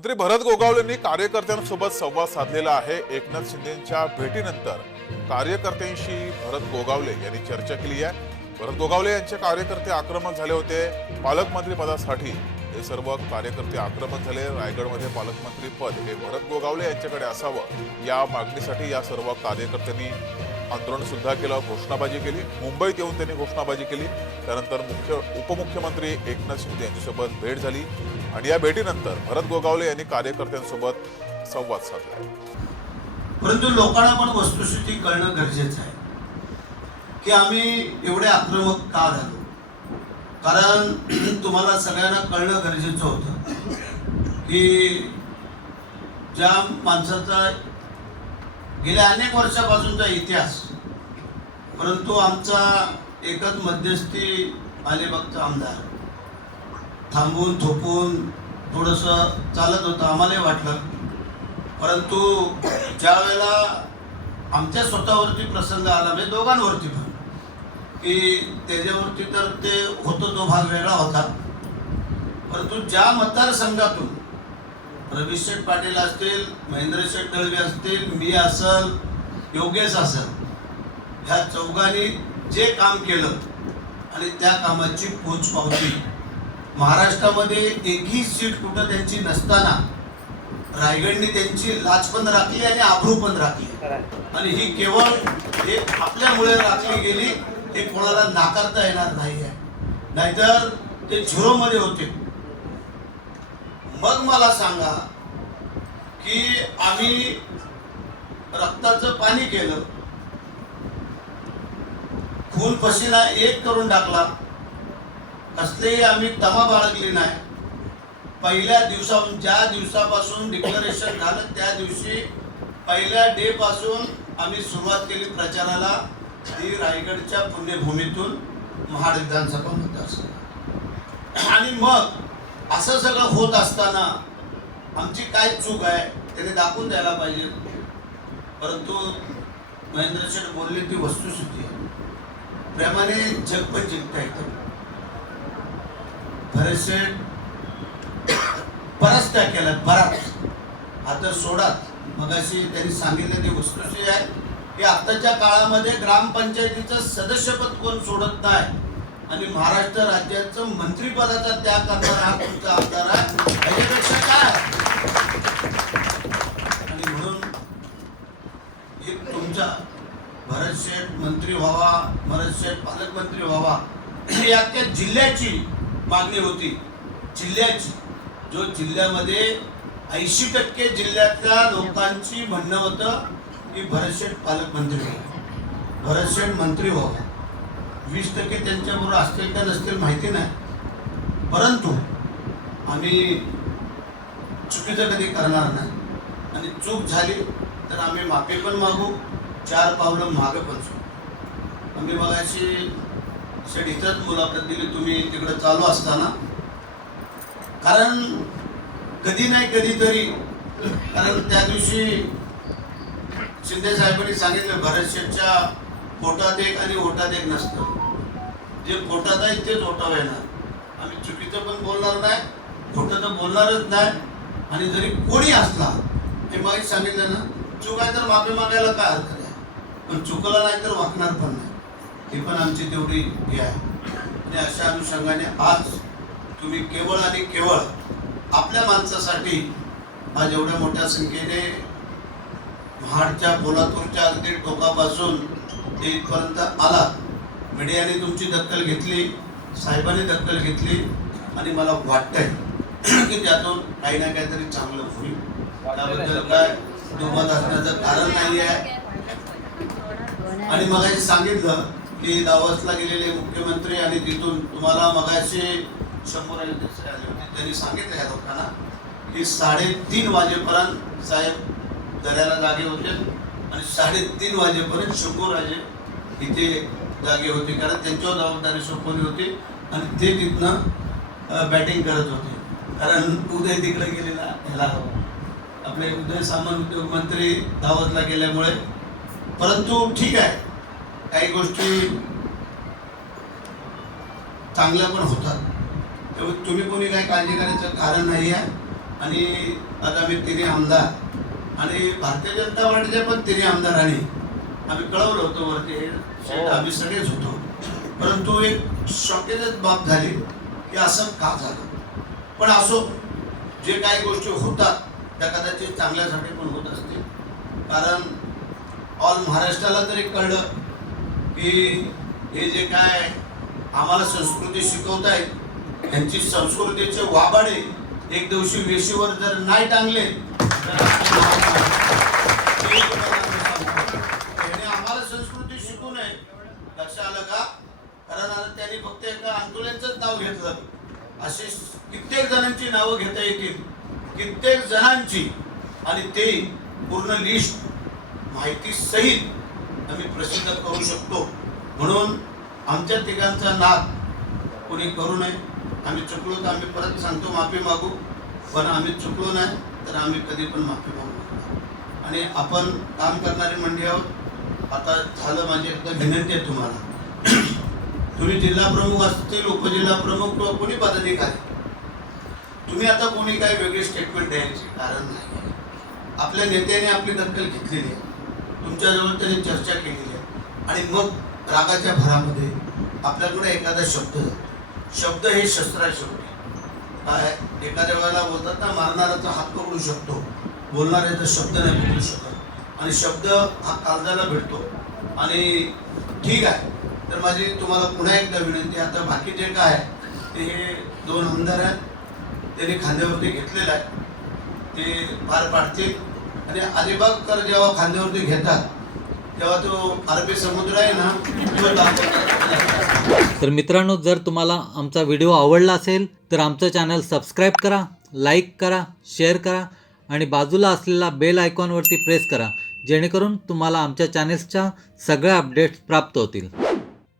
मंत्री भरत गोगावलेंनी कार्यकर्त्यांसोबत संवाद साधलेला आहे. एकनाथ शिंदेच्या भेटीनंतर कार्यकर्त्यांशी भरत गोगावले यांनी चर्चा केली आहे. भरत गोगावले यांचे कार्यकर्ते आक्रमक झाले होते. पालकमंत्री पदासाठी हे सर्व कार्यकर्ते आक्रमक झाले. रायगडमध्ये पालकमंत्री पद हे भरत गोगावले यांच्याकडे असावं या मागणीसाठी या सर्व कार्यकर्त्यांनी आंदोलन सुद्धा केलं घोषणाबाजी केली. मुंबईत येऊन त्यांनी घोषणाबाजी केली. त्यानंतर मुख्य उपमुख्यमंत्री एकनाथ शिंदे यांच्यासोबत भेट झाली. आणि या भेटीनंतर भरत गोगावले यांनी कार्यकर्त्यांसोबत संवाद साधला. परंतु लोकांना पण वस्तुस्थिती कळणं गरजेचं आहे. की आम्ही एवढे आक्रमक का झालो? कारण तुम्हाला सगळ्यांना कळणं गरजेचं होतं. की ज्या माणसाचा गेल्या अनेक वर्षापासूनचा इतिहास. परंतु आमचा एकच मध्यस्थी अलिबागचा आमदार. थांबून थोपून थोडंसं चालत होतं आम्हालाही वाटलं. परंतु ज्या वेळेला आमच्या स्वतःवरती प्रसंग आला म्हणजे दोघांवरती पण की त्याच्यावरती तर ते होतो तो भाग वेगळा होता. परंतु ज्या मतदारसंघातून रवीश शेठ पाटील असतील महेंद्र शेठ दळवे असतील मी असल योगेश असल ह्या चौघांनी जे काम केलं आणि त्या कामाची पोच पावली. महाराष्ट्रामध्ये एकही सीट कुठं त्यांची नसताना रायगडने त्यांची लाच पण राखली आणि आभरू पण राखली. आणि ही केवळ हे आपल्यामुळे राखली गेली हे कोणाला नाकारता येणार नाही आहे नाहीतर ते झिरो मध्ये होते. मग मला सांगा की आम्ही रक्ताचं पाणी केलं. खून पसीना एक करून टाकला. कसलेही आम्ही तमा बाळगली नाही. पहिल्या दिवसाहून ज्या दिवसापासून डिक्लरेशन झालं त्या दिवशी पहिल्या डे पासून आम्ही सुरुवात केली प्रचाराला. ही रायगडच्या पुण्यभूमीतून महाड विधानसभा मतदारसंघ. आणि मग असं सगळं होत असताना आमची काय चूक आहे त्याने दाखवून द्यायला पाहिजे. परंतु महेंद्र शेठ बोलले ती वस्तुस्थिती आहे. प्रेमाने जग पण जिंकता येतं बरेचसे बराच त्या केला बराच. आता सोडात मगाशी त्यांनी सांगितलं ती वस्तुस्थिती आहे. की आताच्या काळामध्ये ग्रामपंचायतीचं सदस्यपद कोण सोडत नाही आणि महाराष्ट्र राज्याचं मंत्रिपदाचा त्याग करणारा हा तुमचा आमदार आहे. याच्यापेक्षा काय आणि म्हणून हे भरत शेठ मंत्री व्हावा भरत शेठ पालकमंत्री व्हावा ही अख्ख्या जिल्ह्याची मागणी होती. जिल्ह्याची. जो जिल्ह्यामध्ये ऐंशी टक्के जिल्ह्यातल्या लोकांची म्हणणं होतं की भरत शेठ पालकमंत्री व्हावा. भरत शेठ मंत्री व्हावा. वीस टक्के त्यांच्याबरोबर असतील का नसतील माहिती नाही. परंतु आम्ही चुकीचं कधी करणार नाही. आणि चूक झाली तर आम्ही माफी पण मागू. चार पावलं मागं पण आम्ही बघायची शेट इथंच मुलाखत दिली तुम्ही तिकडं चालू असताना. कारण कधी नाही कधीतरी कारण त्या दिवशी शिंदे साहेबांनी सांगितलं भरत शेठच्या पोटात एक आणि ओटात एक नसतं. जे पोटात आहे तेच ओटाव येणार. आम्ही चुकीचं पण बोलणार नाही खोटं तर बोलणारच नाही. आणि जरी कोणी असला हे माहीत सांगितलं ना चूक आहे तर माफी मागायला काय हरकत? पण चुकलं नाही तर वाकणार पण नाही. ही पण आमची तेवढी हे आहे. आणि अशा अनुषंगाने आज तुम्ही केवळ आणि केवळ आपल्या माणसासाठी आज एवढ्या मोठ्या संख्येने महाडच्या पोलातूरच्या अगदी टोकापासून ते इथपर्यंत आला. मीडियाने तुमची दखल घेतली साहेबांनी दखल घेतली आणि मला वाटतंय की त्यातून काही ना काहीतरी चांगलं होईल. त्याबद्दल काय दुमत असण्याचं कारण नाही आहे आणि मगाशी सांगितलं की दावसला गेलेले मुख्यमंत्री आणि तिथून तुम्हाला मगाशी शंभर आले होते त्यांनी सांगितलं या लोकांना की साडेतीन वाजेपर्यंत साहेब दऱ्याला जागे होते आणि साडेतीन वाजेपर्यंत शंभूराजे इथे जागे होते. कारण त्यांच्यावर जबाबदारी सोपवली होती आणि ते तिथनं बॅटिंग करत होते. कारण उदय तिकडे गेलेला ह्याला आपले उदय सामान उद्योग मंत्री दावतला गेल्यामुळे परंतु ठीक आहे. काही गोष्टी चांगल्या पण होतात. त्यामुळे तुम्ही कोणी काही काळजी करायचं कारण नाही आहे आणि आता आम्ही तिन्ही आमदार आणि भारतीय जनता पार्टीच्या पण तिन्ही आमदारांनी आम्ही कळवलं होतं वरती. शेठ आम्ही सगळेच होतो. परंतु एक शॉकेजच बाब झाली की असं का झालं? पण असो जे काही गोष्टी होतात त्या कदाचित चांगल्यासाठी पण होत असतील. कारण ऑल महाराष्ट्राला तरी कळलं की हे जे काय आम्हाला संस्कृती शिकवतायत यांची संस्कृतीचे वाबाडे एक दिवशी वेशीवर जर नाही टांगले तर आम्हाला संस्कृती शिकू नये. लक्ष आलं का? कारण आता त्यांनी फक्त एका आंदोलनच नाव घेतलं. अशी कित्येक जणांची नावं घेता येतील. कित्येक जणांची. आणि ते पूर्ण लिस्ट माहिती सहित आम्ही प्रसिद्ध करू शकतो. म्हणून आमच्या तिघांचा नाद कोणी करू नये. आम्ही चुकलो तर आम्ही परत सांगतो माफी मागू. पण आम्ही चुकलो नाही तर आम्ही कधी पण माफी मागू आणि आपण काम करणारी मंडळी आहोत. आता झालं माझी एकदा विनंती आहे तुम्हाला. तुम्ही जिल्हा प्रमुख असतील उपजिल्हा प्रमुख किंवा कोणी पदाधिकारी तुम्ही आता कोणी काही वेगळी स्टेटमेंट द्यायची कारण नाही. आपल्या नेत्याने आपली दखल घेतलेली आहे. तुमच्याजवळ त्यांनी चर्चा केलेली आहे. आणि मग रागाच्या भरामध्ये आपल्याकडे एखादा शब्द शब्द हे शस्त्र आहे शेवटी काय? एखाद्या वेळेला बोलतात ना मारणाऱ्याचा हात पकडू शकतो. बोलणाऱ्याचा शब्द नाही पकडू शकत. आणि शब्द हा कालदाला भेटतो आणि ठीक आहे. तर माझी तुम्हाला पुन्हा एकदा विनंती आता बाकी जे काय आहे, ते हे दोन आमदार आहेत. त्यांनी खांद्यावरती घेतलेलं आहे. ते पार पाडतील. आणि अलिबागकर जेव्हा खांद्यावरती घेतात तेव्हा तो अरबी समुद्र आहे ना तर मित्रांनो जर तुम्हाला आमचा व्हिडिओ आवडला असेल तर आमचं चॅनल सबस्क्राईब करा लाईक करा शेअर करा आणि बाजूला असलेला बेल आयकॉनवरती प्रेस करा जेणेकरून तुम्हाला आमच्या चॅनेल्सच्या सगळ्या अपडेट्स प्राप्त होतील.